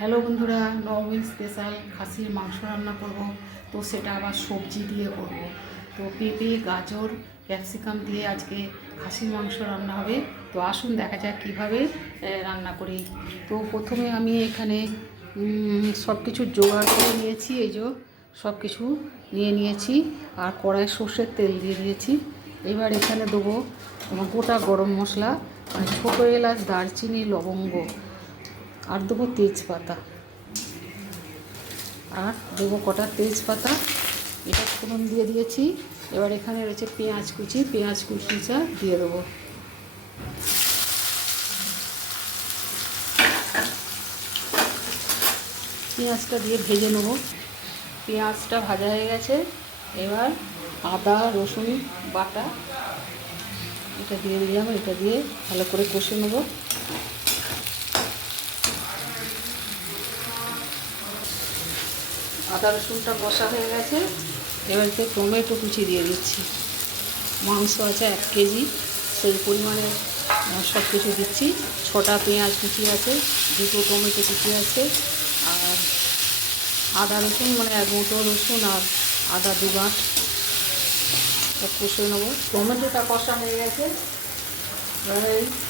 Hello বন্ধুরা নবমী special খাসির মাংস রান্না করব। তো সেটা আবার সবজি দিয়ে করব। তো পেঁপে, গাজর, ক্যাপসিকাম দিয়ে আজকে খাসির মাংস রান্না হবে। তো আসুন দেখা যাক কীভাবে রান্না করি। তো প্রথমে আমি এখানে সব কিছু জোগাড় করে নিয়েছি। এই যে সব কিছু নিয়ে নিয়েছি আর কড়াই সর্ষের তেল দিয়ে দিয়েছি। এবার এখানে দেবো, গোটা গরম মশলা ছোটো এলাচ, দারচিনি, লবঙ্গ। আর দেবো তেজপাতা। আর দেবো কটা তেজপাতা। এটা ফোড়ন দিয়ে দিয়েছি। এবার এখানে রয়েছে পেঁয়াজ কুচি। পেঁয়াজ কুচিটা দিয়ে দেবো। পেঁয়াজটা দিয়ে ভেজে নেব। পেঁয়াজটা ভাজা হয়ে গেছে। এবার আদা, রসুন, বাটা এটা দিয়ে দিলাম। এটা দিয়ে ভালো করে কষে নেব। আদা রসুনটা বসা হয়ে গেছে। এবারতে টমেটো কুচি দিয়ে দিচ্ছি। মাংস আছে এক কেজি, সেই পরিমাণে সব কিছু দিচ্ছি। ছটা পেঁয়াজ কুচি আছে, দুটো টমেটো কুচি আছে, আর আদা রসুন মানে এক মুঠো রসুন আর আদা দু গাঁট। কষে নেব। টমেটোটা কষা হয়ে গেছে। এবার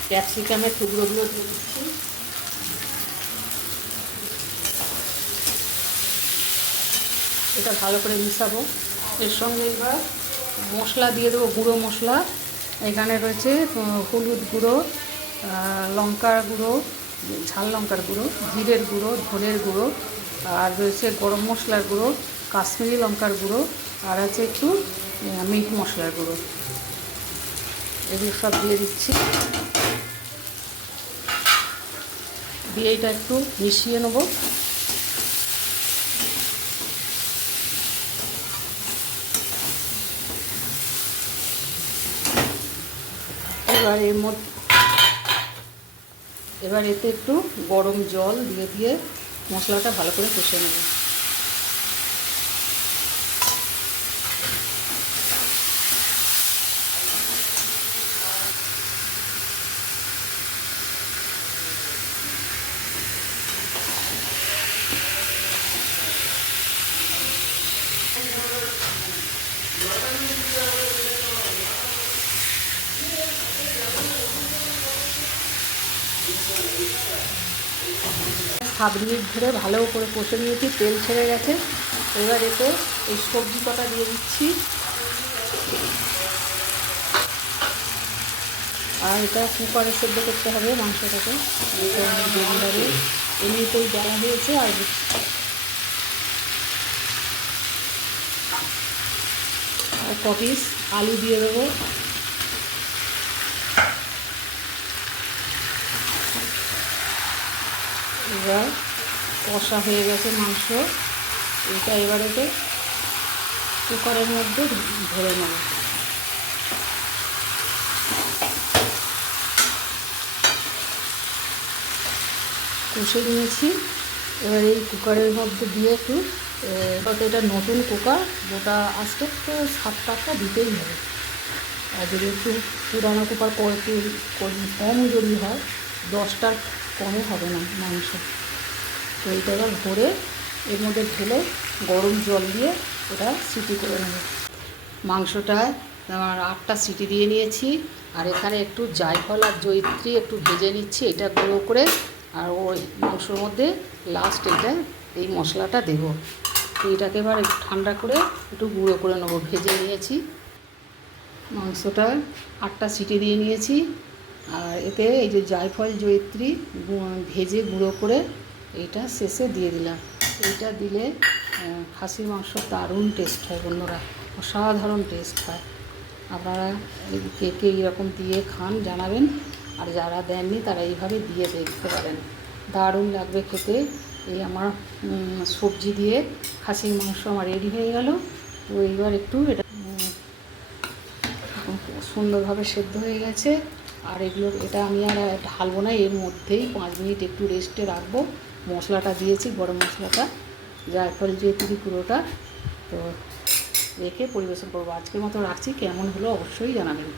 ক্যাপসিকামের টুকরোগুলো দিয়ে দিচ্ছি। এটা ভালো করে মিশাবো। এর সঙ্গে এবার মশলা দিয়ে দেবো, গুঁড়ো মশলা। এখানে রয়েছে হলুদ গুঁড়ো লঙ্কার গুঁড়ো, ঝাল লঙ্কার গুঁড়ো, জিরের গুঁড়ো, ধনের গুঁড়ো, আর রয়েছে গরম মশলার গুঁড়ো, কাশ্মীরি লঙ্কার গুঁড়ো, আর আছে একটু মিট মশলার গুঁড়ো। এগুলো সব দিয়ে দিচ্ছি। দিয়ে এটা একটু মিশিয়ে নেব। এবার এর মধ্যে এবার এতে একটু গরম জল দিয়ে দিয়ে মশলাটা ভালো করে কষে নেব। সাত মিনিট ধরে ভালো করে কষে নিয়েছি, তেল ছেড়ে গেছে। এবার এতে এই সবজি কটা দিয়ে দিচ্ছি। আর এটা কুকারে সেদ্ধ করতে হবে মাংসটাকে। দেরি এমনিতেই দেওয়া হয়েছে, আর কপিস আলু দিয়ে দেবো। এবার কষা হয়ে গেছে মাংস। এটা এবারেতে কুকারের মধ্যে ধরে নেব। কষে নিয়েছি। এবার এই কুকারের মধ্যে দিয়ে একটু এটা নতুন কুকার, গোটা আসতে তো সাত টাকা দিতেই হবে। আর যদি একটু পুরানো কুকার একটু কম যদি হয়, দশটার কমে হবে না মাংস। তো এইটা এবার ভরে এর মধ্যে ঢেলে গরম জল দিয়ে ওটা সিটি করে নেব। মাংসটায় আমার আটটা সিটি দিয়ে নিয়েছি, আর এখানে একটু জায়ফল আর জৈত্রী একটু ভেজে নিচ্ছি, এটা গুঁড়ো করে, আর ওই মাংসর মধ্যে লাস্ট এটা, এই মশলাটা দেব। তো এটাকে এবার একটু ঠান্ডা করে একটু গুঁড়ো করে নেব, ভেজে নিয়েছি। মাংসটা আটটা সিটি দিয়ে নিয়েছি আর এতে এই যে জায়ফল জয়িত্রী ভেজে গুঁড়ো করে এইটা শেষে দিয়ে দিলাম। এইটা দিলে খাসির মাংস দারুণ টেস্ট হয় বন্ধুরা, অসাধারণ টেস্ট হয়। আপনারা কে কে এরকম দিয়ে খান, জানাবেন। আর যারা দেননি, তারা এইভাবে দিয়ে দেখতে পারেন। দারুণ লাগবে খেতে। এই আমার সবজি দিয়ে খাসির মাংস আমার রেডি হয়ে গেল। তো এইবার একটু এটা সুন্দরভাবে সেদ্ধ হয়ে গেছে। আর এগুলোর এটা আমি আর ঢালবো না, এর মধ্যেই পাঁচ মিনিট একটু রেস্টে রাখব। মশলাটা দিয়েছি, গরম মশলাটা। যার ফলে যে তুলি পুরোটা, তো রেখে পরিবেশন করব। আজকের মতো রাখছি, কেমন হলো অবশ্যই জানাবেন।